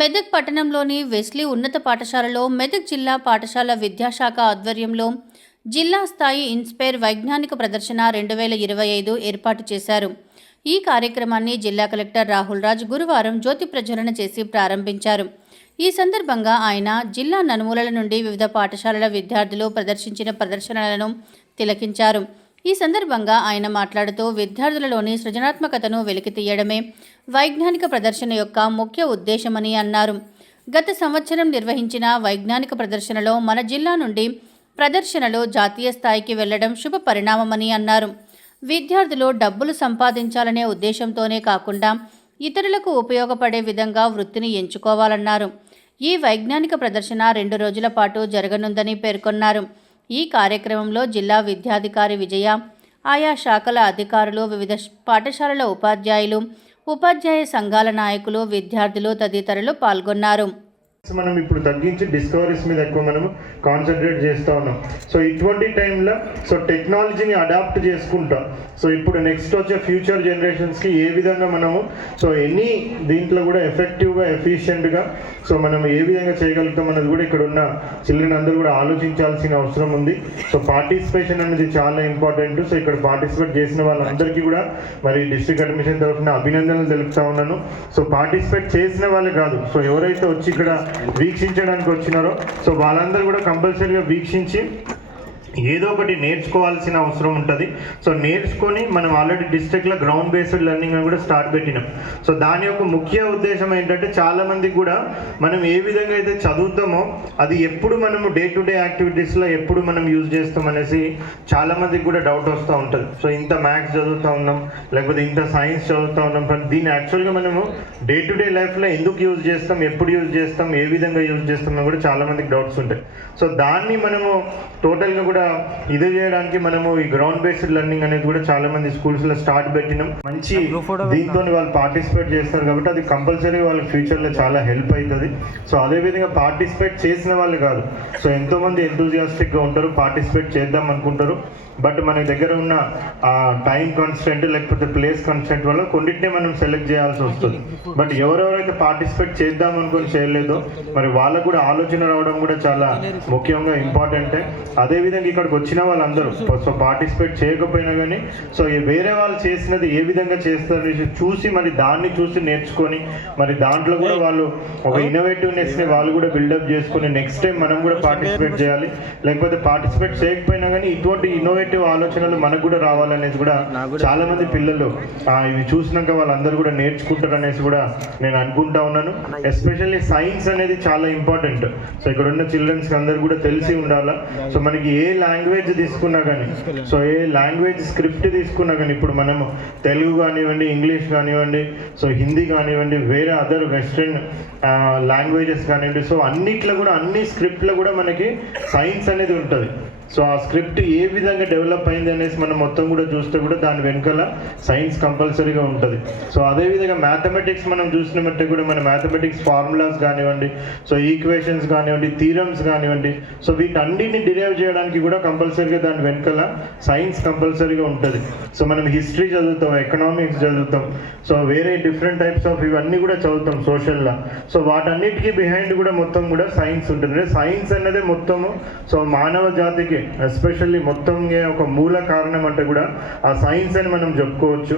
మెదక్ పట్టణంలోని వెస్లీ ఉన్నత పాఠశాలలో మెదక్ జిల్లా పాఠశాల విద్యాశాఖ ఆధ్వర్యంలో జిల్లా స్థాయి ఇన్స్పైర్ వైజ్ఞానిక ప్రదర్శన 2025 ఏర్పాటు చేశారు. ఈ కార్యక్రమాన్ని జిల్లా కలెక్టర్ రాహుల్ రాజ్ గురువారం జ్యోతి ప్రజ్వలన చేసి ప్రారంభించారు. ఈ సందర్భంగా ఆయన జిల్లా నలుమూలల నుండి వివిధ పాఠశాలల విద్యార్థులు ప్రదర్శించిన ప్రదర్శనలను తిలకించారు. ఈ సందర్భంగా ఆయన మాట్లాడుతూ విద్యార్థులలోని సృజనాత్మకతను వెలికితీయడమే వైజ్ఞానిక ప్రదర్శన యొక్క ముఖ్య ఉద్దేశమని అన్నారు. గత సంవత్సరం నిర్వహించిన వైజ్ఞానిక ప్రదర్శనలో మన జిల్లా నుండి ప్రదర్శనలు జాతీయ స్థాయికి వెళ్లడం శుభ పరిణామమని అన్నారు. విద్యార్థులు డబ్బులు సంపాదించాలనే ఉద్దేశంతోనే కాకుండా ఇతరులకు ఉపయోగపడే విధంగా వృత్తిని ఎంచుకోవాలన్నారు. ఈ వైజ్ఞానిక ప్రదర్శన 2 రోజుల పాటు జరగనుందని పేర్కొన్నారు. ఈ కార్యక్రమంలో జిల్లా విద్యాధికారి విజయ, ఆయా శాఖల అధికారులు, వివిధ పాఠశాలల ఉపాధ్యాయులు, ఉపాధ్యాయ సంఘాల నాయకులు, విద్యార్థులు తదితరులు పాల్గొన్నారు. మనం ఇప్పుడు తగ్గించి డిస్కవరీస్ మీద ఎక్కువ మనం కాన్సన్ట్రేట్ చేస్తూ ఉన్నాం. సో ఇటువంటి టైంలో టెక్నాలజీని అడాప్ట్ చేసుకుంటాం. సో ఇప్పుడు నెక్స్ట్ వచ్చే ఫ్యూచర్ జనరేషన్స్కి ఏ విధంగా మనము దీంట్లో కూడా ఎఫెక్టివ్గా, ఎఫిషియెంట్గా మనం ఏ విధంగా చేయగలుగుతాం అన్నది కూడా ఇక్కడ ఉన్న చిల్డ్రన్ అందరూ కూడా ఆలోచించాల్సిన అవసరం ఉంది. సో పార్టిసిపేషన్ అనేది చాలా ఇంపార్టెంట్. సో ఇక్కడ పార్టిసిపేట్ చేసిన వాళ్ళందరికీ కూడా మరి డిస్ట్రిక్ట్ అడ్మిషన్ తరఫున అభినందనలు తెలుపుతా ఉన్నాను. సో పార్టిసిపేట్ చేసిన వాళ్ళే కాదు, సో ఎవరైతే వచ్చి ఇక్కడ వీక్షించడానికి వచ్చినారో సో వాళ్ళందరూ కూడా కంపల్సరీగా వీక్షించి ఏదో ఒకటి నేర్చుకోవాల్సిన అవసరం ఉంటుంది. సో నేర్చుకొని మనం ఆల్రెడీ డిస్ట్రిక్ట్లో గ్రౌండ్ బేస్డ్ లెర్నింగ్ అని కూడా స్టార్ట్ పెట్టినాం. సో దాని యొక్క ముఖ్య ఉద్దేశం ఏంటంటే చాలామందికి కూడా మనం ఏ విధంగా అయితే చదువుతామో అది ఎప్పుడు మనము డే టు డే యాక్టివిటీస్లో ఎప్పుడు మనం యూజ్ చేస్తాం అనేసి చాలామందికి కూడా డౌట్ వస్తూ ఉంటుంది. సో ఇంత మ్యాథ్స్ చదువుతూ ఉన్నాం, లేకపోతే ఇంత సైన్స్ చదువుతూ ఉన్నాం, కానీ దీన్ని యాక్చువల్గా మనము డే టు డే లైఫ్లో ఎందుకు యూజ్ చేస్తాం, ఎప్పుడు యూజ్ చేస్తాం, ఏ విధంగా యూజ్ చేస్తాం అని కూడా చాలామందికి డౌట్స్ ఉంటాయి. సో దాన్ని మనము టోటల్గా కూడా ఇది చేయడానికి మనము ఈ గ్రౌండ్ బేస్డ్ లెర్నింగ్ అనేది కూడా చాలా మంది స్కూల్స్ లో స్టార్ట్ పెట్టినాం. మంచి దీంతో వాళ్ళు పార్టిసిపేట్ చేస్తారు కాబట్టి అది కంపల్సరీ వాళ్ళ ఫ్యూచర్ లో చాలా హెల్ప్ అవుతుంది. సో అదే విధంగా పార్టిసిపేట్ చేసిన వాళ్ళు కాదు, సో ఎంతో మంది ఎంతూజియాస్టిక్ గా ఉంటారు, పార్టిసిపేట్ చేద్దాం అనుకుంటారు. బట్ మన దగ్గర ఉన్న టైం కాన్స్టెంట్ లేకపోతే ప్లేస్ కాన్స్టెంట్ వల్ల కొన్నిటినే మనం సెలెక్ట్ చేయాల్సి వస్తుంది. బట్ ఎవరెవరైతే పార్టిసిపేట్ చేద్దాం అనుకుని చేయలేదో మరి వాళ్ళకు కూడా ఆలోచన రావడం కూడా చాలా ముఖ్యంగా ఇంపార్టెంటే. అదేవిధంగా ఇక్కడికి వచ్చిన వాళ్ళందరూ సో పార్టిసిపేట్ చేయకపోయినా కానీ సో వేరే వాళ్ళు చేసినది ఏ విధంగా చేస్తారనేసి చూసి మరి దాన్ని చూసి నేర్చుకొని మరి దాంట్లో కూడా వాళ్ళు ఒక ఇన్నోవేటివ్నెస్ని వాళ్ళు కూడా బిల్డప్ చేసుకుని నెక్స్ట్ టైం మనం కూడా పార్టిసిపేట్ చేయాలి. లేకపోతే పార్టిసిపేట్ చేయకపోయినా కానీ ఇటువంటి ఇన్నోవేటివ్ ఆలోచనలు మనకు కూడా రావాలనేసి కూడా చాలా మంది పిల్లలు ఇవి చూసినాక వాళ్ళందరూ కూడా నేర్చుకుంటారు అనేసి కూడా నేను అనుకుంటా ఉన్నాను. ఎస్పెషల్లీ సైన్స్ అనేది చాలా ఇంపార్టెంట్. సో ఇక్కడ ఉన్న చిల్డ్రన్స్ అందరూ కూడా తెలిసి ఉండాలా. సో మనకి ఏ లాంగ్వేజ్ తీసుకున్నా కానీ, సో ఏ లాంగ్వేజ్ స్క్రిప్ట్ తీసుకున్నా కానీ, ఇప్పుడు మనము తెలుగు కానివ్వండి, ఇంగ్లీష్ కానివ్వండి, సో హిందీ కానివ్వండి, వేరే అదర్ వెస్ట్రన్ లాంగ్వేజెస్ కానివ్వండి, సో అన్నిట్లో కూడా అన్ని స్క్రిప్ట్లో కూడా మనకి సైన్స్ అనేది ఉంటుంది. సో ఆ స్క్రిప్ట్ ఏ విధంగా డెవలప్ అయింది అనేసి మనం మొత్తం కూడా చూస్తే కూడా దాని వెనకాల సైన్స్ కంపల్సరీగా ఉంటుంది. సో అదేవిధంగా మ్యాథమెటిక్స్ మనం చూసినట్టే కూడా మన మ్యాథమెటిక్స్ ఫార్ములాస్ కానివ్వండి, సో ఈక్వేషన్స్ కానివ్వండి, థీరమ్స్ కానివ్వండి, సో వీటన్నిటిని డిరైవ్ చేయడానికి కూడా కంపల్సరీగా దాని వెనకాల సైన్స్ కంపల్సరీగా ఉంటుంది. సో మనం హిస్టరీ చదువుతాం, ఎకనామిక్స్ చదువుతాం, సో వేరే డిఫరెంట్ టైప్స్ ఆఫ్ ఇవన్నీ కూడా చదువుతాం సోషల్లా. సో వాటన్నిటికీ బిహైండ్ కూడా మొత్తం కూడా సైన్స్ ఉంటుంది. సైన్స్ అన్నదే మొత్తము సో మానవ జాతికి ఎస్పెషల్లీ మొత్తం ఒక మూల కారణం అంటే కూడా ఆ సైన్స్ అని మనం చెప్పుకోవచ్చు.